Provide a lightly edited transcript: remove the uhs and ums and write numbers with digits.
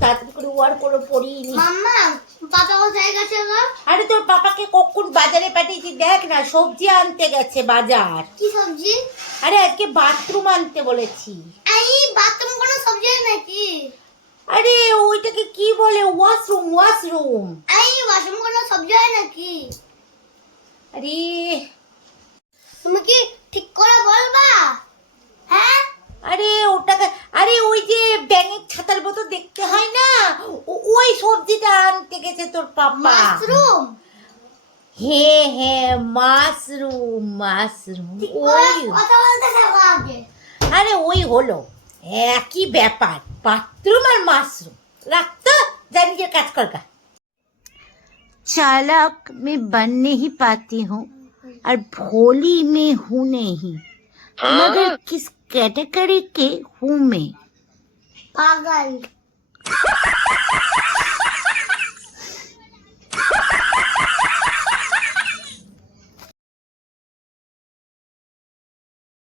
তাড়াতাড়ি করে ওয়ার করে পড়িনি। মাম্মা পাপা কোথায় গেছে গো? আরে তোর পাপাকে কখন বাজারে পাঠিয়েছি দেখ না, সবজি আনতে গেছে বাজার। কি সবজি? আরে আজকে বাথরুম আনতে বলেছি। এই বাথরুম কোনো সবজি হয় নাকি? আরে ওইটাকে কি বলে? Washroom, washroom. এই ওয়াশরুম কোনো সবজি হয় নাকি? আরে তুমি কি ঠিক করে বলবা? হ্যাঁ আরে ওটাকে, আরে ওই যে ব্যাঙের ছাতার মতো দেখতে হয় না, ওই সবজিটা আনতে গেছে তোর পাপা। মাশরুম? হ্যাঁ হ্যাঁ, মাশরুম, মাশরুম। ওই কথা বলতে থাকো আগে। আরে ওই হলো একই ব্যাপার, বাথরুম আর মাশরুম। রাখতো, যা নিজের কাজ কর গা। चालाक मैं बन नहीं पाती हूँ और भोली मैं हूँ नहीं, मगर किस कैटेगरी के हूँ मैं? पागल।